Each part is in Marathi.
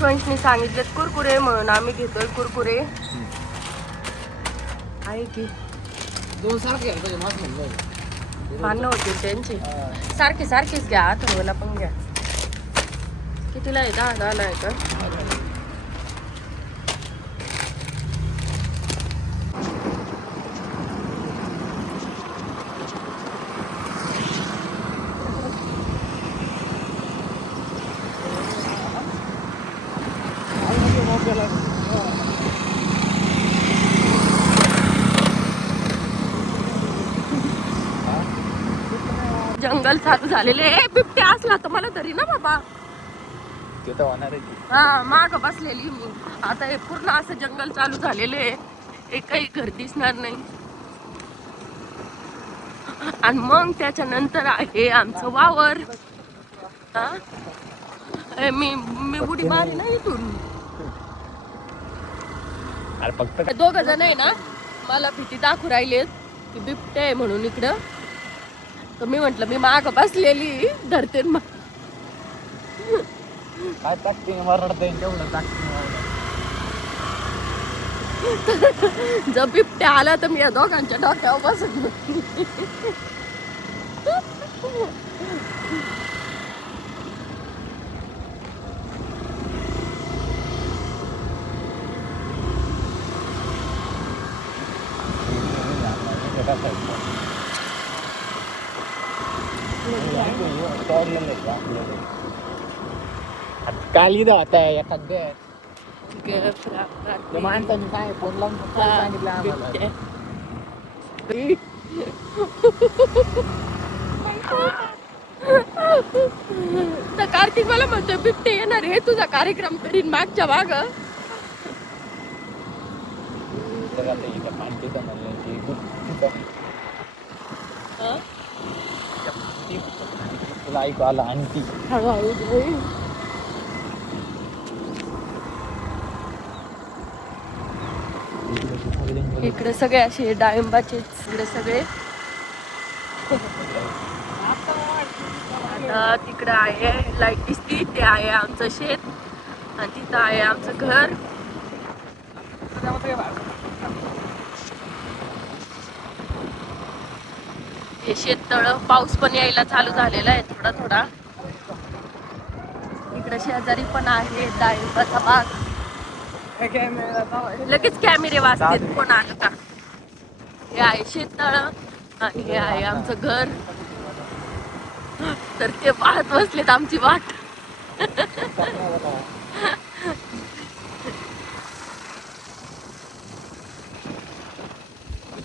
यशवंतनी सांगितलेत कुरकुरे म्हणून आम्ही घेतोय कुरकुरे. आहे की भांडणं होतील त्यांची. सारखे सारखेच घ्या, अथर्वला पण घ्या. कितीला आहे? 10 आहे का? जंगल चालू झालेले. बिबटे असला तर मला तरी ना बाबा. ते तर होणार आहे. हा, माग बसलेली मी. आता हे पूर्ण असं जंगल चालू झालेले, एकही घर दिसणार नाही. आणि मग त्याच्यानंतर आहे आमचं वावर. मी उडी मारी ना इथून. अरे फक्त 2 जण आहे ना, मला भीती दाखवू राहिलेत की बिबटे आहे म्हणून इकडं. तर मी म्हंटल मी माग बसलेली धरते. काय ताकदीने वरडते तेवढं ताकदीने. जर बिबटे आला तर मी या दोघांच्या डोक्यावर बसत. काली होता एखाद्या माणसाने काय फोन लावून सांगितलं आम्हाला. तर कार्तिक मला म्हणतोय बिबटे येणार हे तुझा कार्यक्रम करीन मागच्या माग. तुला ऐकू आला आणखी इकडे सगळे असे डाळिंबाचे इकडे सगळे. आता तिकडे आहे लाईट दिसती, ते आहे आमचं शेत आणि तिथं आहे आमचं घर. हे शेततळ. पाऊस पण यायला चालू झालेला आहे थोडा थोडा. इकडे शेजारी पण आहे डाळिंबाचा बाग. लगेच कॅमेरे वाजतात कोण आलं का. हे आहे शेततळ आणि हे आहे आमचं घर. तर ते पाहत बसलेत आमची वाट.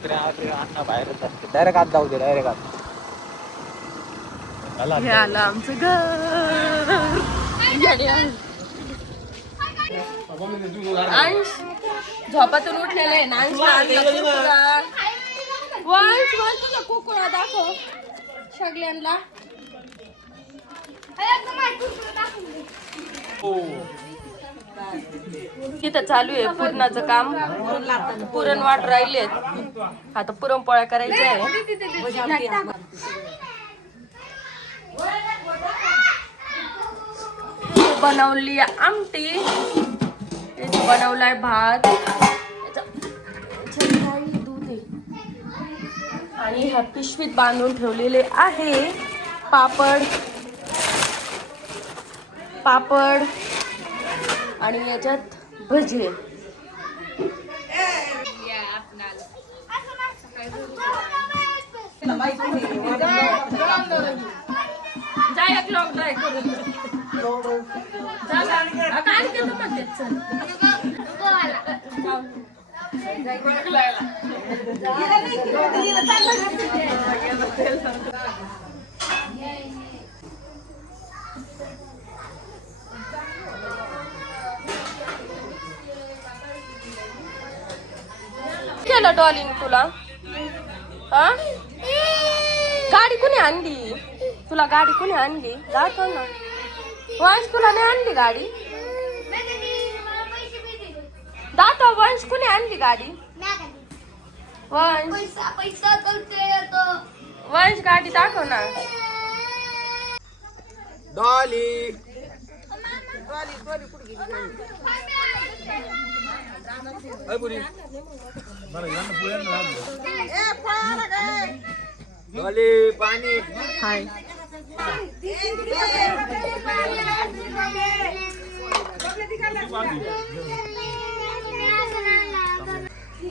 अण्णा बाहेरच असते. डायरेक्ट आत जाऊ दे. डायरेक्ट आत. हे आलं आमचं घर. अंश झोपातून उठलेलं आहे ना. अंश तुझा कुकुळा दाखव सगळ्यांना. तिथं चालू आहे पुरणाचं काम. पुरण वाट राहिलेत. आता पुरणपोळ्या करायच्या आहे. बनवली आमटी. बनवलाय भात. दूध आहे आणि ह्या पिशवीत बांधून ठेवलेले आहे पापड. पापड आणि याच्यात भजे. जा एक लॉंग ट्राय करून. काय केलं म्हणते केलं डॉलिंग तुला. हा, गाडी कोणी आणली तुला? गाडी कोणी आणली दाखव ना. वंश तुला नाही आणली गाडी? दाखव वंश कोणी आणली गाडी? वंश वंश गाडी दाखव ना. डॉली पाणी हाय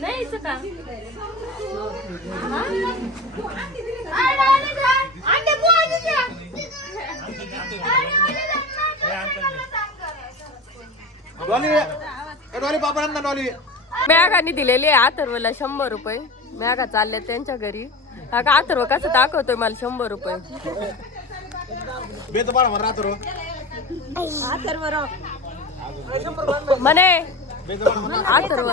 नाही का मॅगाने दिलेली आहे अथर्वला 100 रुपये. मॅगा चालले त्यांच्या घरी. अगं अथर्व कसं दाखवतोय मला 100 रुपये. म्हणे अथर्व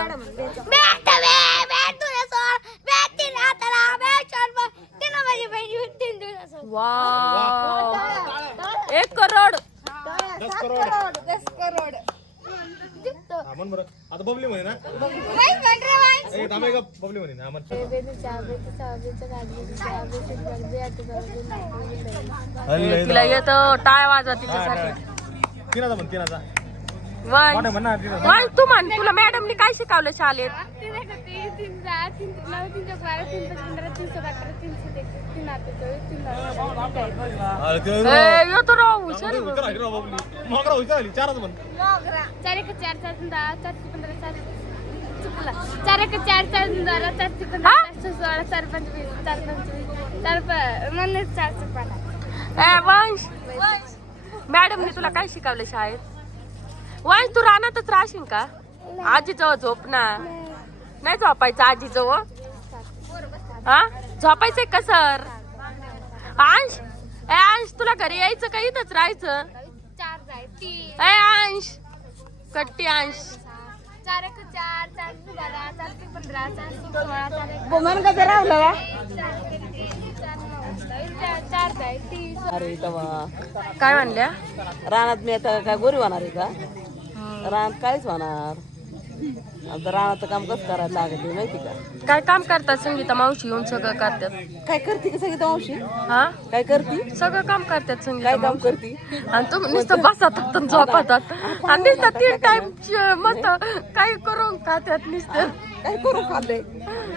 वाव 1 करोड. 10 करोड. आता बबली म्हणे ना बबली म्हणे ना तिला येतो टाळ वाजवा तिच्यासाठी. 3,000 वाय तू म्हण तुला मॅडमनी काय शिकवलं शाळेत? येतो राव हुशार आहे बघ. मोगरा हुशार आली 4च म्हण 4 1 4 4 10 4 15 4 चुकला 4 1 4 4 10 4 15 16 4 25 4 25 4 म्हणले 4 15. वंश मॅडमने तुला काय शिकवलं शाळेत? वंश तू रानातच राहशील का? आजीजवळ झोप ना. नाही झोपायचं आजीजवळ. हा झोपायचंय का सर? अंश अंश तुला घरी यायचं का इथंच राहायचं? 4 जाय 3 अंश कट्टी अंश 4 1 4 4 12 4 15 4 16 बोमन कसं राहिलं 4 जाय 30. अरे तवा काय म्हणल्या? रानात मी आता काय गोरी होणार आहे का? रानात काहीच होणार. आता रानाचं काम कसं करायला लागत आहे माहिती का? काय काम करतात संगीता मावशी येऊन सगळं करतात? काय करते की सगळी मावशी? हा काय करते? सगळं काम करतात संगीता काय काम मावशी. करते? आणि तुम्ही नुसतं बसतात आणि झोपतात आणि नुसतं 3 टाइम मस्त काही करून खात्यात नुसतं. काय करू खाल्ले?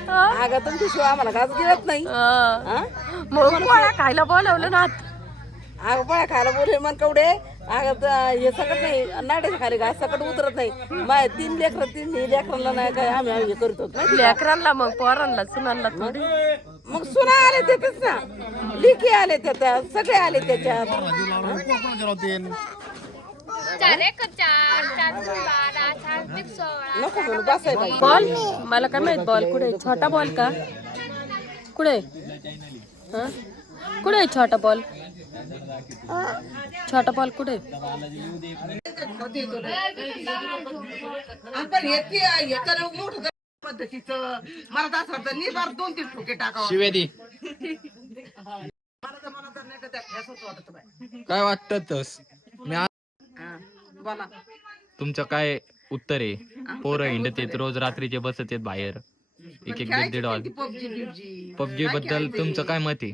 हा? अगं तुमच्याशिवाय आम्हाला घास गिळत नाही. हा? मग पोळ्या खायला बोलवलं ना. अगं पळा खायला बोलले मन कवडे. अगं हे सकट नाही नाट्याच्या खाली घास सकट उतरत नाही. माय 3 लेकरांना नाही काय आम्ही हे करतो माहिती का? लेकरांना मग पोरांना सुनांना थोडी. मग सुना आले त्यातच ना. लिखी आले त्याच्यात सगळे आले त्याच्यात. 4 1 4 4 12 4 16. नको म्हणून बसाय पाहिजे. बॉल मला काय माहित बॉल कुठे आहे? छोटा बॉल का कुठे? हा कुठे आहे छोटा बॉल? छोटा बॉल कुठे? आपण येताना मोठं पद्धतीचं मला तर असं वाटतं निबार 2-3 ठोके टाकावं. शिवेदी मला तर नाही का त्या ठेसच वाटत बाई. काय वाटतं तस? मी हा, बोला. तुमचं काय उत्तर आहे? पोरं हिंडत येत रोज रात्रीचे बसत येत बाहेर 1-1 1.5 पबजी बद्दल तुमचं काय मत आहे?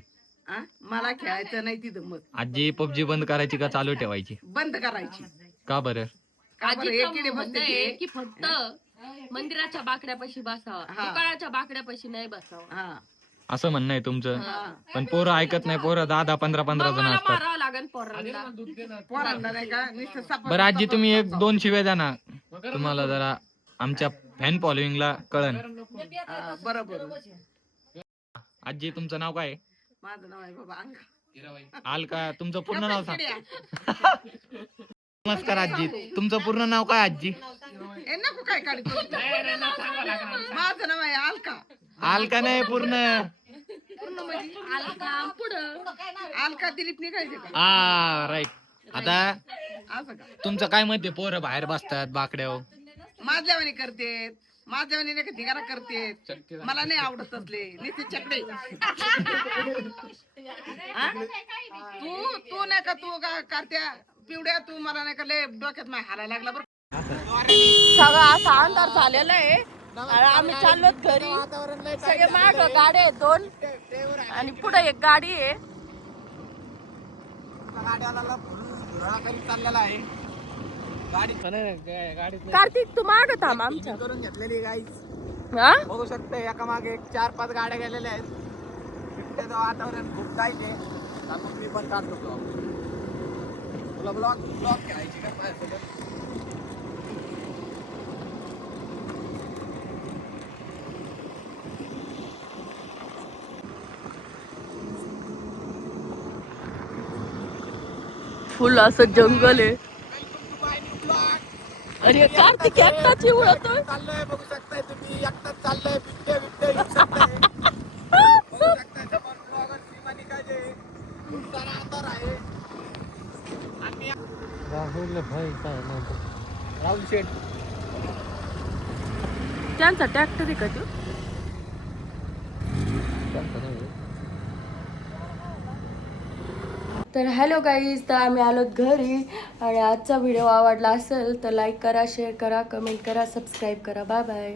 मला खेळायचं नाही तिथं मत. आजी पबजी बंद करायची का चालू ठेवायची? बंद करायची. का बरं? का बरं? एकीने बसते ते. की फक्त मंदिराच्या बाकड्यापाशी बसावा, हा. दुकानाच्या बाकड्यापाशी नाही बसावा. हा, असं म्हणणं आहे तुमचं. हा. पण पोरं ऐकत नाही. पोरं 10-10 15-15 जण मला असतात. मारावं लागेल पोरांना. पोरांना नाही का नुसतं सापड- बरं आजी तुम्ही 1-2 शिव्या द्या ना. तुम्हाला जरा आमच्या फॅन फॉलोईंगला कळन. हा, बरोबर. आजी तुमचं नाव काय आहे? माझं नाव आहे बाबा अंका. आलका. तुमचं पूर्ण नाव सांग. नमस्कार आजी, तुमचं पूर्ण नाव काय आजी? ए नको काय काढतो. माझं नाव आहे अलका. आलका नाही पूर्ण. अलका दिलीप निघायचे का? राईट. आता असं का? तुमचं काय मत आहे? पोरं बाहेर बसतात बाकड्यावर. माझ्यावानी करतेत. माझ्यावानी नाही का धिगारा करतेत. मला नाही आवडत असले नुसते चकडे. हा? तू नाही का तू का करत्या पिवड्या तू मला नाही का लय डोक्यात माझ्या हालायला लागला बरं. सगळं असा अंधार झालेला आहे आणि आम्ही चाललो घरी. सगळे माग गाड्या आहेत 2 आणि पुढे एक गाडी आहे. चाललेला आहे कार्तिक तू माग थांब आमच्या करून घेतलेली गाईच हा बघू शकते एका मागे 4-5 गाड्या गेलेल्या आहेत बिबट्याचं वातावरण खूप टाईट आहे त्यामुळे मी पण काढतो ब्लॉग तुला ब्लॉग खेळायची का माझ्यासोबत फुल असं जंगल आहे अरे कार्तिक एकटाची उडतोय चाललोय बघू शकताय तुम्ही एकटाच चाललोय बिबटे येऊ शकताय बघू शकताय समोर ब्लॉगर श्रीमानिका जे खूप सारा अंतर आहे आणि राहुल शेठ त्यांचा ट्रॅक्टर आहे का तो तर हॅलो गाईज तर आम्ही आलो घरी आणि आजचा व्हिडिओ आवडला असेल तर लाईक करा शेअर करा कमेंट करा सबस्क्राईब करा बाय बाय